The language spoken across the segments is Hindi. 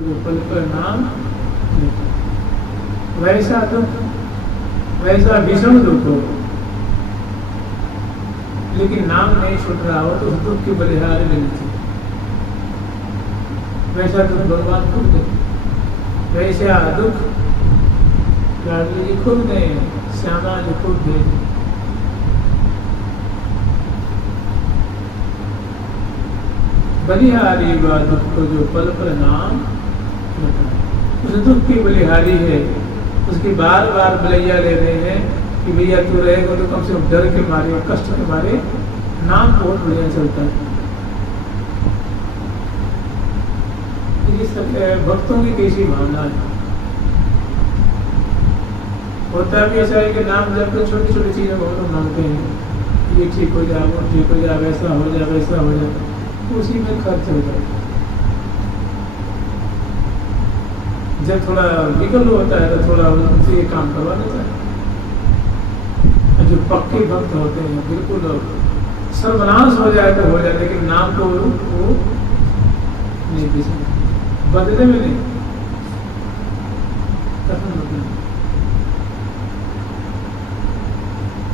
जो पल पर नाम वैसा दुख, वैसा भीषण दुख हो, लेकिन नाम नहीं छूट रहा हो तो उस दुख की बलिहारी लेनी चाहिए। वैसा दुख भगवान खुद दे, वैसा दुख लाडली जी खुद दे, श्यामा जी खुद दे। बलिहारी व दुख को जो पल पर नाम, उस दुख की बलिहारी है, उसकी बार बार बलैया ले रहे हैं कि भैया तू रहेगा तो कम से कम डर के मारे, कष्ट के मारे नाम बहुत बढ़िया चलता है। ये सब भक्तों की कैसी भावना है। होता भी ऐसा है कि नाम जब तो छोटी छोटी चीजें बहुत लोग मांगते हैं, ये ठीक हो जाए, वो ठीक हो जाए, वैसा हो जाए, वैसा हो जाए, उसी में खर्च हो जाए। जब थोड़ा विकल होता है तो थोड़ा उनसे ये काम करवा देता है। जो पक्के भक्त होते हैं बिल्कुल सर्वनाश हो जाए तो हो जाए, लेकिन नाम को वो नहीं किसी बदले में नहीं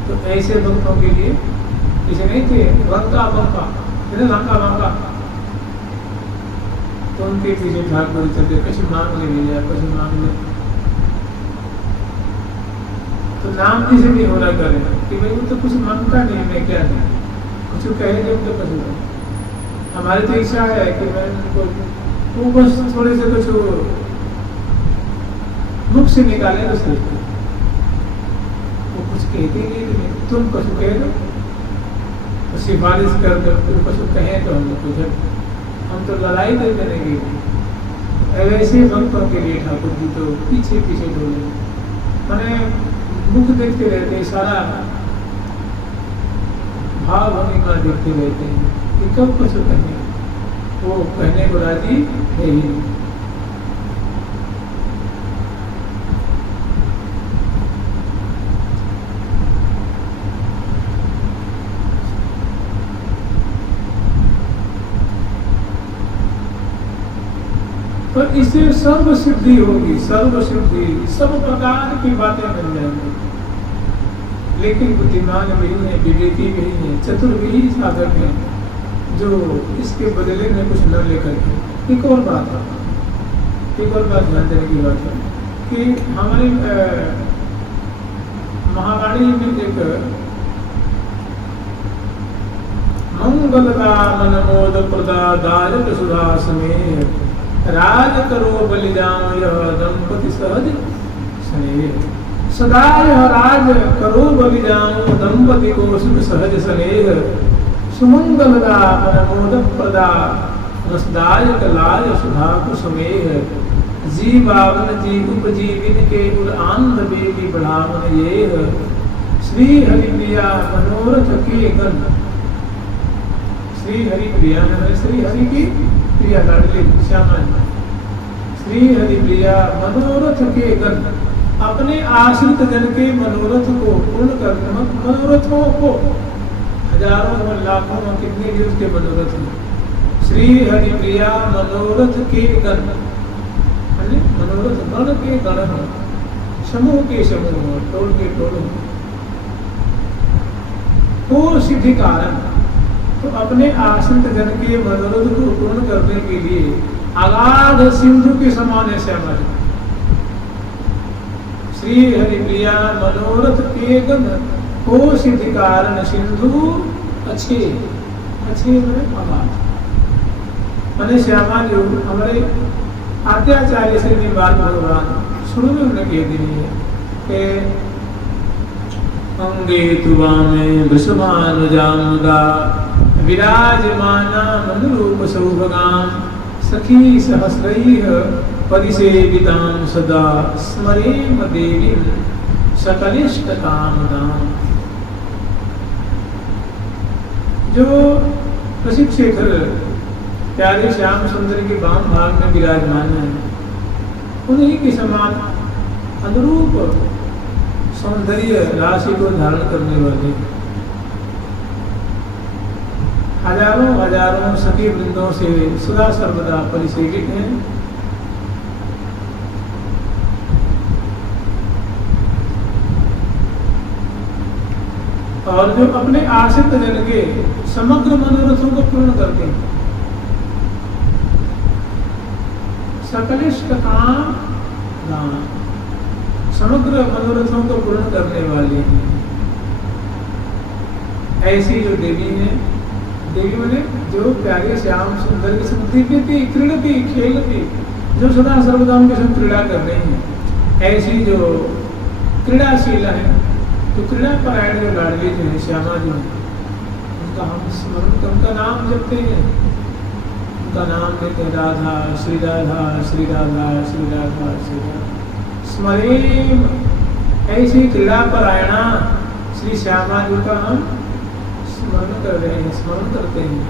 तो ऐसे भक्तों के लिए इसे नहीं थे रंका बंका, लंका बंका, तो उनके पीछे ठाकुर चलते कुछ मांग ले लिया, कुछ मांग ले, तो नाम किसी भी होना करे कि भाई वो तो कुछ मांगता नहीं, मैं क्या नहीं कुछ कहे जो तो कुछ। हमारी तो इच्छा है कि मैं उनको वो बस थोड़े से कुछ मुख से निकाले तो सही, वो कुछ कहते नहीं, तुम कुछ कह दो तो सिफारिश कर दो, तुम कुछ कहें तो हम कुछ, हम तो लड़ाई दे करेंगे। ऐसे भक्तों के लिए ठाकुर जी तो पीछे पीछे डोले, मैंने मुख देखते रहते, सारा भाव होने का देखते रहते हैं कि कब कुछ कहें, वो कहने को राजी है ही नहीं। तो इससे सर्व सिद्धि होगी, सर्व सिद्धि, सब प्रकार की बातें मिल जाएंगी। लेकिन बुद्धिमान वही है, विवेकी वही है, चतुर वही साधक है जो इसके बदले में कुछ न लेकर के। एक और बात है, एक और बात ध्यान देने की बात है कि हमारे महावाणी में एक मंगलता मनमोद प्रदा दायक सुधा समेत राज करो बलिदान यह दंपति सहज स्नेह। सदा यह राज करो बलिदान दंपति को सुख सहज स्नेह। सुमंगलदा मनमोद प्रदा रसदायक लाय सुधा कुसुमेह। जीवावन जी उपजीविन के उर आंध बेली बढ़ावन ये। श्री हरिप्रिया मनोरथ के गण, श्री हरिप्रिया श्री हरि की प्रिया लाडली श्यामा, श्री हरिप्रिया मनोरथ के गण, अपने आश्रित जन के मनोरथ को पूर्ण करने, मनोरथों को हजारों लाखों में कितने भी उसके मनोरथ हैं। श्री हरिप्रिया मनोरथ के गण, मनोरथ गण के गण हो, समूह के समूह, टोल के टोल हो सिद्धि कारण। तो अपने आश्रित जन के मनोरथ को पूर्ण करने के लिए अगाध सिंधु के समान है श्यामा जी। श्री हरिप्रिया मनोरथ के गण हो सिद्धि कारण सिंधु अच्छे, अच्छे अगाध। मैंने श्यामा जी हमारे आद्याचार्य से भी बात भगवान शुरू में उन्होंने कह दी है कि अंगे तुवा में वृषभानुजामुदा विराजमाना मनुरूप सौभगाम। सखी सहस्रैः परिसेवितां सदा स्मरेम देवीं सकलिष्टकामदाम्। जो प्रसिद्ध शेखर प्यारे श्याम सुंदर के वाम भाग में विराजमान है, उन्हीं के समान अनुरूप सौंदर्य राशि को धारण करने वाले हजारों हजारों सखी वृंदों से सदा सर्वदा परिसेवित हैं। और जो अपने आश्रित जन के समग्र मनोरथों को पूर्ण करते हैं, सकलिष्ट काम दान, समग्र मनोरथों को पूर्ण करने वाली हैं। ऐसी जो देवी है, देवी मैंने जो प्यारे श्याम सुंदर की संग दिव्यती क्रीड़ती खेलती, जो सदा सर्वदा उनके संग क्रीड़ा कर रही है, ऐसी जो क्रीड़ाशीला है, तो क्रीड़ा परायण जो लाडली जो है श्यामा जो है, उनका हम स्मरण कर, उनका नाम जपते हैं, उनका नाम लेते हैं, राधा श्री राधा श्री राधा श्री राधा श्री राधा स्मरेम। ऐसी क्रीड़ा परायणा श्री श्यामा जी का हम स्मरण कर रहे हैं, स्मरण करते हैं,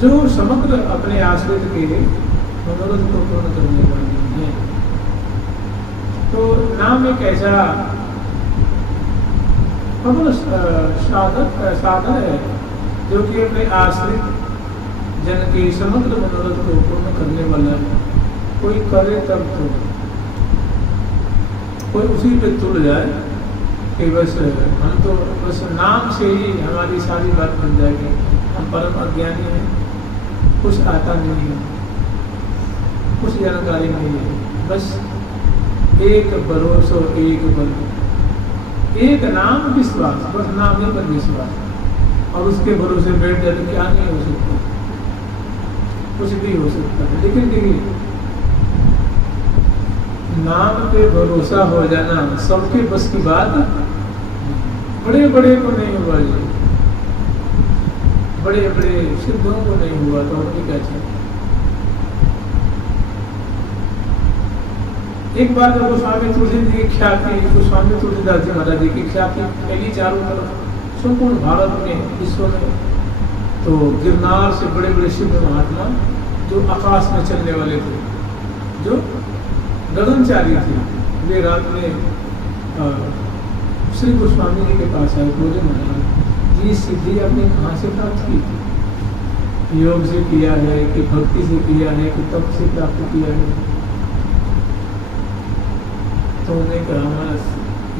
जो समग्र अपने आश्रित के मनोरथ को पूर्ण करने वाली है। तो नाम एक ऐसा प्रबल साधन है जो कि अपने आश्रित जन के समग्र मनोरथ को पूर्ण करने वाला है। कोई करे तब तो कोई उसी पे तुल जाए कि बस हम तो बस नाम से ही हमारी सारी बात बन जाएगी, हम परम अज्ञानी हैं, कुछ आता नहीं है, कुछ जानकारी नहीं है, बस एक भरोसा, एक बल, एक नाम विश्वास, बस नाम ही पर विश्वास, और उसके भरोसे बैठ जाए तो क्या नहीं हो सकता, कुछ भी हो सकता है। लेकिन देखिए, नाम पे भरोसा हो जाना सबके बस की बात, बड़े बड़े को नहीं हुआ, बड़े बड़े सिद्धों को नहीं हुआ, तो उनकी क्या चाहिए। एक बार जब गोस्वामी तुलसीदास जी की ख्याति, गोस्वामी तुलसीदास जी महाराज जी की ख्याति फैली चारों तरफ संपूर्ण भारत में, विश्व में, तो गिरनार से बड़े बड़े सिद्ध महात्मा जो आकाश में चलने वाले थे, जो गगनचारी थे, वे रात में श्री गोस्वामी जी के पास आए, बोले महाराज जी सिद्धि आपने कहाँ से प्राप्त की, योग से किया है कि भक्ति से किया है कि तप से प्राप्त किया है। तो उन्हें कहा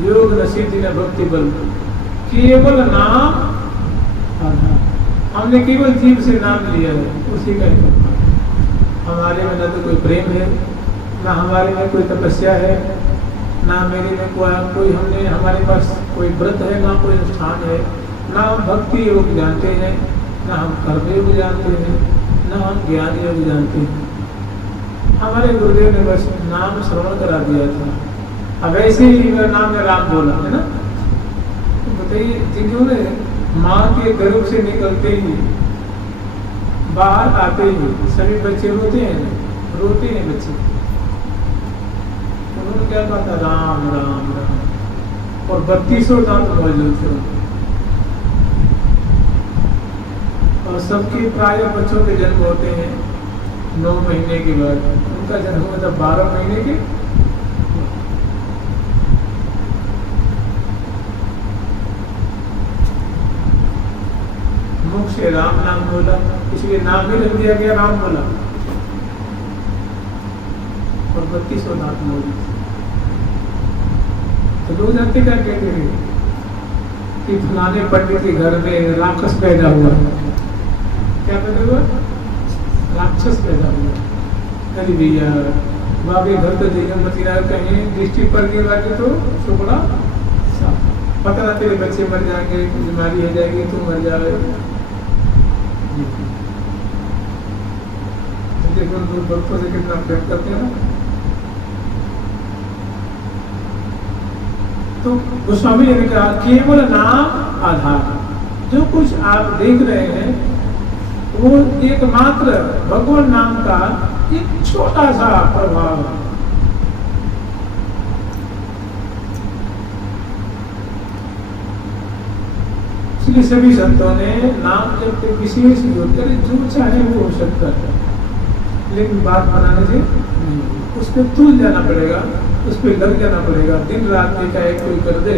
योग न सिद्धि न भक्ति बल, केवल नाम आधार, हमने केवल जीव से नाम लिया है, उसी का हमारे में न तो कोई प्रेम है, ना हमारे में कोई तपस्या है, ना मेरे में कोई हमने हमारे पास कोई व्रत है, ना कोई अनुष्ठान है, ना हम भक्ति योग जानते हैं, ना हम कर्म योग जानते हैं, ना हम ज्ञान योग जानते हैं। हमारे गुरुदेव ने बस नाम श्रवण करा दिया था। अब ऐसे ही नाम में राम बोला है ना, तो बताइए जिन्होंने माँ के गर्भ से निकलते ही बाहर आते ही सभी बच्चे रोते हैं, रोते हैं बच्चे, उन्होंने क्या कहा था, राम राम राम, और 3200 दांत मौजूद थे, और सबके प्राय बच्चों के जन्म होते हैं 9 महीने के बाद, उनका जन्म हुआ था 12 महीने के। मुख से राम नाम बोला, इसलिए नाम भी रख दिया गया राम बोला, और 3200 दांत मौजूद। तो लोग जानते क्या कहते हैं कि फलाने पंडित के घर में राक्षस पैदा हुआ, क्या पैदा हुआ, राक्षस पैदा हुआ। अरे भैया बाबे घर तो देखा मतीरा कहीं दृष्टि पर गिर रहा तो टुकड़ा पता ना तेरे बच्चे मर जाएंगे, बीमारी हो जाएगी, तू मर जाएगा। देखो भक्तों से कितना प्रेम करते हैं ना। तो गोस्वामी जी ने कहा केवल नाम आधार, जो कुछ आप देख रहे हैं वो एकमात्र भगवान नाम का एक छोटा सा प्रभाव है। इसलिए सभी संतों ने नाम जब तक विशेष योग करे, जो चाहे वो हो सकता है, लेकिन बात बनाने से नहीं, उस पर तुल जाना पड़ेगा, उस पर लग जाना पड़ेगा। दिन रात में चाहे कोई कर दे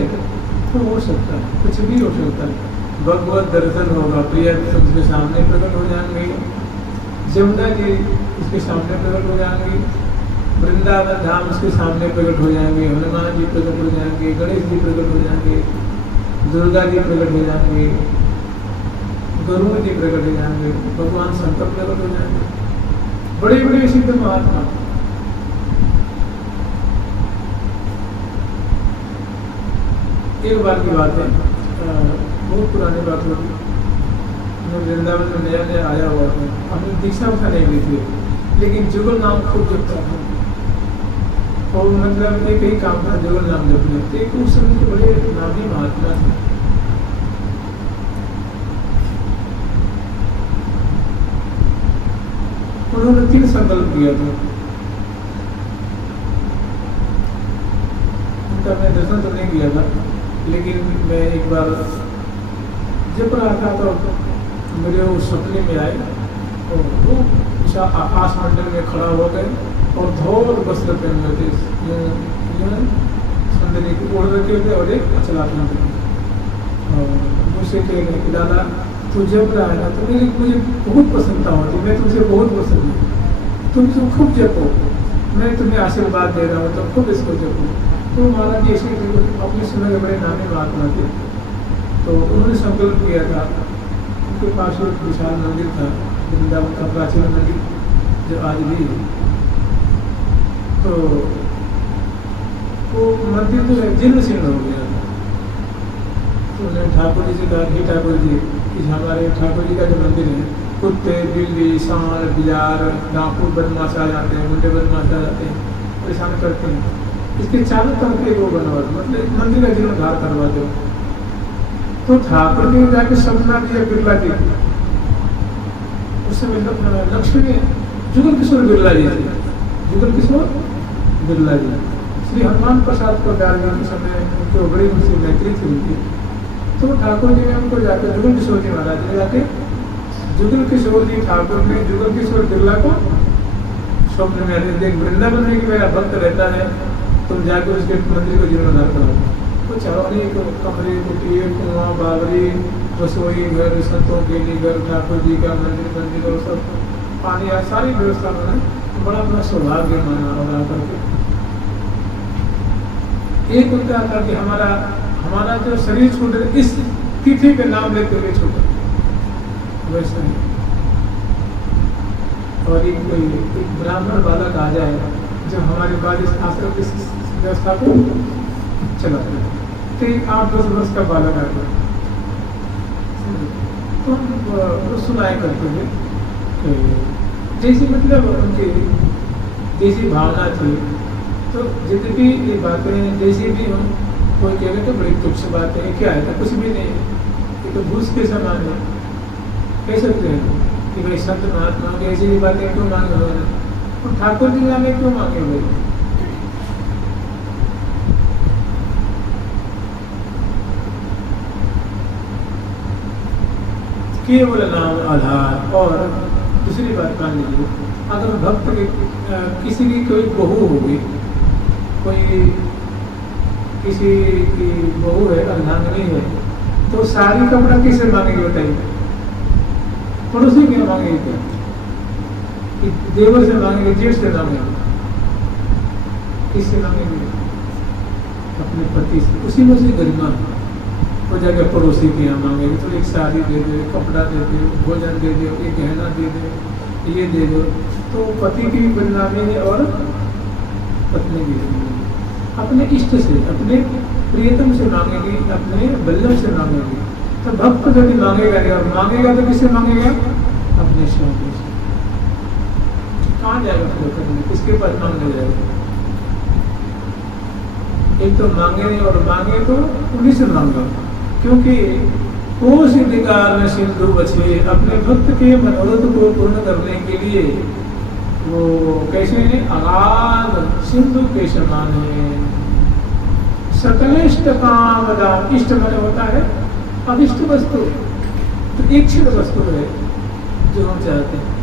तो हो सकता है, कुछ भी हो सकता है। भगवत दर्शन होगा, प्रिया सबके सामने प्रकट हो जाएंगे, जमुना जी उसके सामने प्रकट हो जाएंगे, वृंदावन धाम उसके सामने प्रकट हो जाएंगे, हनुमान जी प्रकट हो जाएंगे, गणेश जी प्रकट हो जाएंगे, दुर्गा जी प्रकट हो जाएंगे, गरुड़ जी प्रकट हो जाएंगे, भगवान शंकर प्रकट हो जाएंगे, बड़े बड़े सिद्ध महात्मा। एक बार की बात है, बहुत पुरानी बात होगी, मैं वृंदावन में नया नया आया हुआ था, हमने दीक्षा उठा नहीं ली थी, लेकिन जुगल नाम खूब जपता था, और मतलब एक ही काम था जुगल नाम जपने। तो एक उस समय के बड़े नामी महात्मा थे, उन्होंने 3 संकल्प किया था। उनका मैं दर्शन तो नहीं किया था, लेकिन मैं एक बार जब रहा था तो मेरे वो सपने में आए और वो आकाश मंडल में खड़ा हो गए और धौल वस्त्र पहन थे, सुंदरी की ओढ़ रखे थे और एक अचलापना थे। मुझसे कह रहे कि दादा तू जब रहा है ना तो मुझे बहुत प्रसन्नता होती, मैं तुमसे बहुत प्रसन्न हूँ, तुम इसको खूब जपो, मैं तुम्हें आशीर्वाद दे रहा हूँ, तो खूब इसको जपो। तो महाराज जी ऐसे अपने समय के बड़े नामी महात्मा थे, तो उन्होंने संकल्प किया था। उनके पास एक विशाल मंदिर था, वृंदावन का प्राचीन मंदिर जो आज भी है, तो वो मंदिर जो है जीर्ण शीर्ण हो गया था। तो उन्होंने ठाकुर जी से कहा कि ठाकुर जी, हमारे ठाकुर जी का जो मंदिर है, कुत्ते बिल्ली सांड बिलार डाकू बदमाश आ जाते हैं, मुंडे बदमाश आ जाते हैं, परेशान करते हैं, इसके चारों तरफ के वो बनवा दो, मतलब मंदिर का जीर्णोद्धार करवा दो। तो ठाकुर जी जाके सपना दिया बिरला जी, उस समय लक्ष्मी जुगल किशोर बिरला जी थे, जुगल किशोर बिरला जी श्री हनुमान प्रसाद को डालने के समय उनकी बड़ी उनसे मैत्री थी उनकी। तो ठाकुर जी ने उनको जाकर जुगल किशोर जी महाराज ने जाके जुगल किशोर जी ठाकुर ने जुगल किशोर बिरला को स्वप्न में देख, वृंदावन में कि मेरा भक्त रहता है, तुम जाकर उसके मंदिर को जीर्णोद्धार कराओ। तो चारों एक कमरे कुटिया कुआं बावरी रसोई घर संतों के लिए घर ठाकुर जी का मंदिर और सब पानी या सारी व्यवस्था उन्होंने बड़ा अपना सौभाग्य माना। और आकर के एक होता था कि हमारा जो शरीर छूटे इस तिथि के नाम लेते हुए छूटे, वैसा ही। और एक ब्राह्मण बालक आ जाए जो हमारे बाद इस आश्रम की व्यवस्था को चलाते, तो 8-10 वर्ष का बालक आ गया, तो हम सुनाया करते थे जैसी मतलब उनकी जैसी भावना थी। तो जितनी भी ये बातें जैसी भी हम कोई कह रहे तो बड़ी तुच्छ बातें हैं, क्या है तो कुछ भी नहीं है, ये तो भूस के समान है। कह सकते हैं कि भाई संत महात्मा की ऐसी भी बातें क्यों मांगे उन्होंने, और ठाकुर जी नाम क्यों मांगे भाई। केवल नाम आधार। और दूसरी बात मान लीजिए, अगर भक्त के किसी की कोई बहू होगी, कोई किसी की बहू है, अर्धांगिनी है, तो सारी कपड़ा किसे मांगेगी बताइए, पड़ोसी क्या मांगेगी, क्या देवर से मांगेगी, जेठ से मांगेगी, किससे मांगेगी, अपने पति से। उसी में से गरिमा वो जगह पड़ोसी के यहाँ मांगेगी, तो एक साड़ी दे दे, कपड़ा दे दे, भोजन दे दे, एक गहना दे दे, ये दे दो, तो पति की भी बदनामी है और पत्नी की भी। अपने इष्ट से, अपने प्रियतम से मांगेगी, अपने बल्लभ से मांगेगी। तो भक्त यदि मांगेगा नहीं, और मांगेगा तो किससे मांगेगा, अपने स्वामी से। कहाँ जाएगा फिर करने, किसके पास मांगने जाएगा। एक तो मांगे नहीं, और मांगे तो उन्हीं से मांगा, क्योंकि कोश अधिकार में सिंधु बचे। अपने भक्त के मनोरथ को पूर्ण करने के लिए वो कैसे है, अगाध सिंधु के समान है। सकलिष्ट काम दान, इष्ट मन होता है अभिष्ट वस्तु, तो इच्छित वस्तु है जो हम चाहते हैं।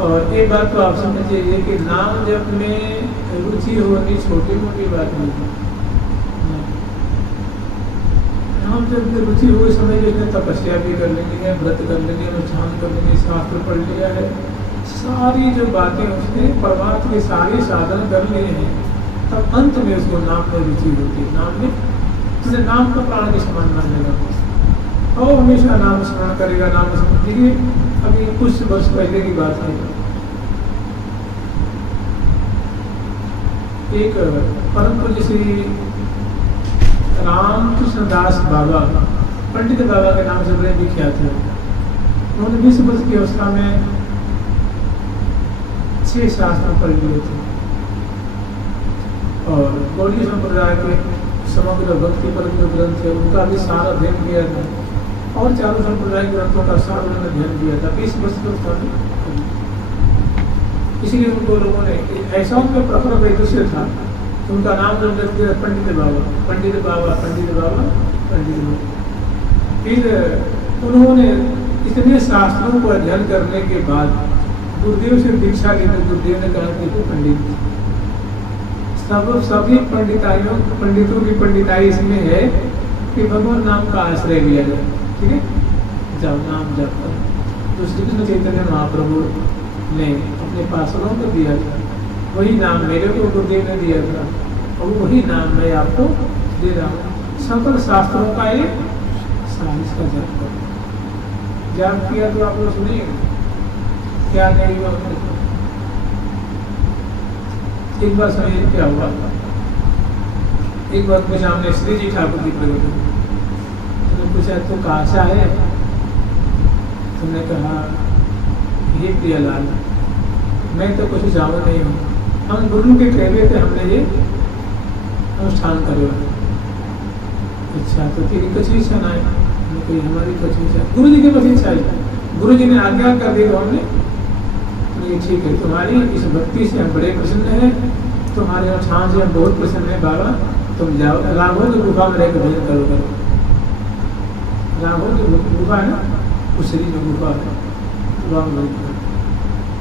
और एक बात तो आप समझ लीजिए कि नाम जप में रुचि होनी छोटी मोटी बात नहीं है। हम जब रुचि हुए समय जो है तपस्या भी कर लेनी है, व्रत कर लेनी है, अनुष्ठान कर लेनी है, शास्त्र पढ़ लिया है, सारी जो बातें उसने परमात्मा के सारे साधन कर लिए हैं, तब अंत में उसको नाम में रुचि होती है। नाम में उसने नाम को प्राण के समान मानने लगा और हमेशा नाम स्मरण करेगा। नाम स्मरण देखिए, अभी कुछ वर्ष पहले की बात है, एक परम पूज्य श्री रामकृष्ण दास बाबा, पंडित बाबा के नाम से बड़े विख्यात है। उन्होंने 20 वर्ष की अवस्था में 6 शास्त्र पढ़ लिए थे और गौड़ीय संप्रदाय के समग्र भक्ति पर जो ग्रंथ है उनका भी सारा अध्ययन किया था और चारों संप्रदाय ग्रंथों का सारा उन्होंने अध्ययन किया था 20 वर्ष की अवस्था में। इसीलिए उनको लोगों ने ऐसा उनका प्रखर वैदुष्य था, उनका नाम जो रख दिया पंडित बाबा, पंडित बाबा, पंडित बाबा, पंडित बाबा। फिर उन्होंने इतने शास्त्रों को अध्ययन करने के बाद गुरुदेव से दीक्षा लेते, गुरुदेव ने कहा कि पंडित सभी पंडितों की पंडिताई इसमें है कि भगवान नाम का आश्रय लिया जाए। ठीक है, जाओ नाम जप करो। तो श्री कृष्ण चैतन्य महाप्रभु ने अपने पार्षदों को दिया था, वही नाम मेरे को गुरुदेव ने दिया था और वही नाम मैं आपको दे रहा हूँ। सकल शास्त्रों का एक साइंस का जप करो। जप किया तो आप लोग सुनिए क्या नहीं हुआ। एक बार समझिए क्या हुआ। एक बार मेरे सामने श्री जी ठाकुर जी प्रकट हुए, तो पूछा तो कहाँ से आए? तुमने कहा ये प्रियलाल मैं तो कुछ जानू नहीं हूँ, हम गुरु के कहवे थे हमने ये अनुष्ठान करो। अच्छा तो तेरी कची इच्छा ना है? कोई हमारी कची इच्छा, गुरु जी की बस इच्छा है, गुरु जी ने आज्ञा कर दी तो हमने ये ठीक है। तुम्हारी इस भक्ति से हम बड़े प्रसन्न हैं, तुम्हारे अनुष्ठान से हम बहुत प्रसन्न हैं बाबा, तुम जाओ राघव की गुफा में रहकर भजन करो। राघव की गुफा है ना, उसरी जो गुफा है,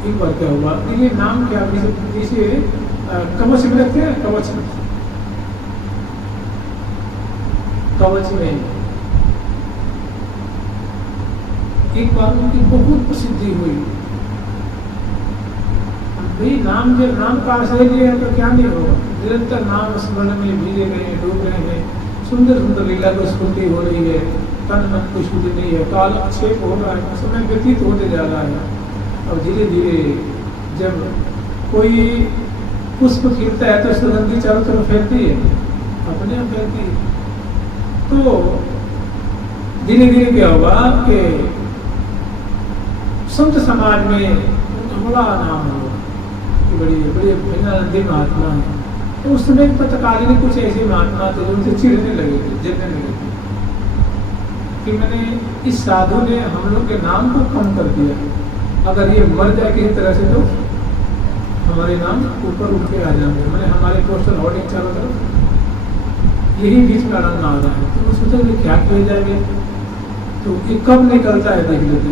एक बार क्या हुआ, ये नाम क्या जैसे कवच में रखते हैं, कवच में एक बार उनकी बहुत प्रसिद्धि हुई। भाई नाम जब नाम का आश्रय लिया तो क्या नहीं होगा, निरंतर नाम स्मरण में भीगे गए, डूब रहे हैं, सुंदर सुंदर लीला को स्फूर्ति हो रही है, तन मन को शुद्ध नहीं है, कालक्षेप हो रहा है, समय व्यतीत होते जा रहा है। और धीरे धीरे जब कोई पुष्प खिलता है तो सुगंधी चारों तरफ फैलती है, अपने आप फैलती है। तो धीरे धीरे क्या हुआ कि संत समाज में उनका बड़ा नाम हुआ कि बड़ी बड़े भिन्नानंदी महात्मा है। तो उस समय तत्कालीन कुछ ऐसे महात्मा थे जो उनसे चिढ़ने लगे थे, जलने लगे थे कि मैंने इस साधु ने हम लोग के नाम को कम कर दिया, अगर ये मर जाए किसी तरह से तो हमारे नाम ऊपर उठ के आ जाएंगे, मैंने हमारे पोस्टर होर्डिंग चारों तरफ यही बीच में अड़ंग आ रहा है। तो वो सोचा कि क्या किया जाएगा, तो ये कब निकलता है देख लेते।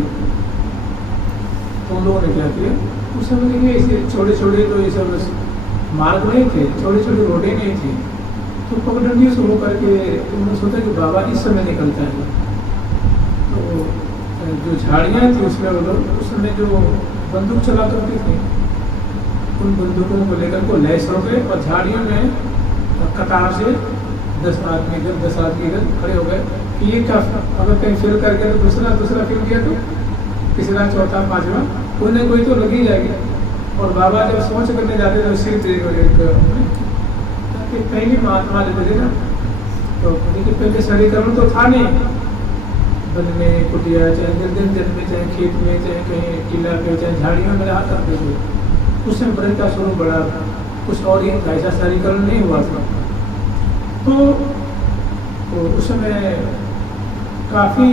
तो उन लोगों ने क्या किया, उस समय देखिए ऐसे छोटे छोटे तो ये सब मार्ग नहीं थे, छोटी छोटी रोडें नहीं थी, तो पगडंडी शुरू करके उन्होंने सोचा कि बाबा इस समय निकलता है। तो जो झाड़ियाँ थी उसमें वो लोग उस समय जो बंदूक चला करती थी, उन बंदूकों को लेकर को लैस हो गए और झाड़ियों में कतार से 10 आदमी इधर 10 आदमी इधर खड़े हो गए कि ये क्या, अगर कहीं फिर करके तो दूसरा फिर गया तो तीसरा चौथा पांचवा कोई ना कोई तो लग ही जाएगी। और बाबा जब सोच करने जाते थे सिर पहले महात्मा लेते थे ना, तो देखिए पहले शहरीकरण तो था नहीं, वन में कुटिया चाहे निर्जन में चाहे खेत में चाहे कहीं किला पे चाहे झाड़ियों में रहा करते थे। उस समय ब्रज का स्वरूप बड़ा कुछ और ही था, ऐसा शहरीकरण नहीं हुआ था। तो उस समय काफ़ी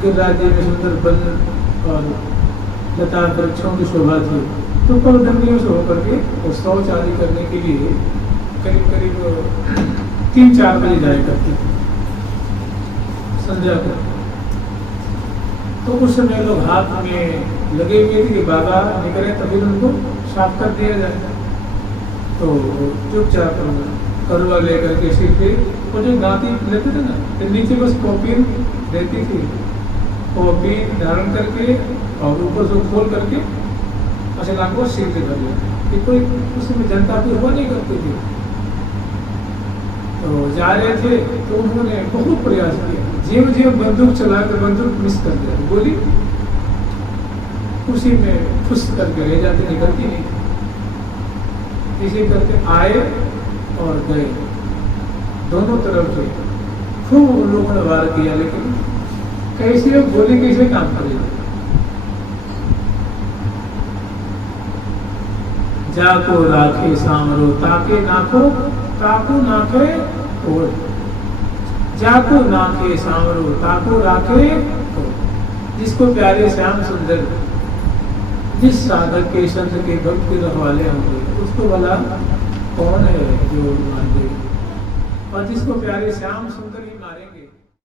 गिरिराज में सुंदर वन और लता वृक्षों की शोभा थी। तो पगडंडियों से होकर के और शौच आदि करने के लिए करीब करीब 3-4 बजे जाया करते थे संध्या को। तो उस समय लोग हाथ में लगे हुए थे कि बाबा निकले तभी उनको साफ कर दिया जाए। तो चुपचाप करवा लेकर के सिर पे वो जो गाती लेते थे ना, तो नीचे बस कॉपी रहती थी, कॉपी धारण करके और ऊपर से खोल करके अच्छा लाख को सिर पे कर लेते। कि कोई उसमें जनता की हुआ नहीं करती थी। तो जा रहे थे तो उन्होंने बहुत प्रयास किया, जीव जीव बंदूक चलाया तो बंदूक मिस कर दिया, गोली उसी में फुस करके रह जाती, निकलती नहीं। इसी करके आए और गए, दोनों तरफ से खूब उन लोगों ने वार किया, लेकिन कैसे गोली कैसे काम करेगी। जाको राखे सामरो ताके नाको, ताको नाके और जाको नाके सामरो ताको राखे और। जिसको प्यारे श्याम सुंदर, जिस साधक के संत के भक्त के रखवाले होंगे उसको भला कौन है जो मान दे, और जिसको प्यारे श्याम सुंदर ही मारेंगे।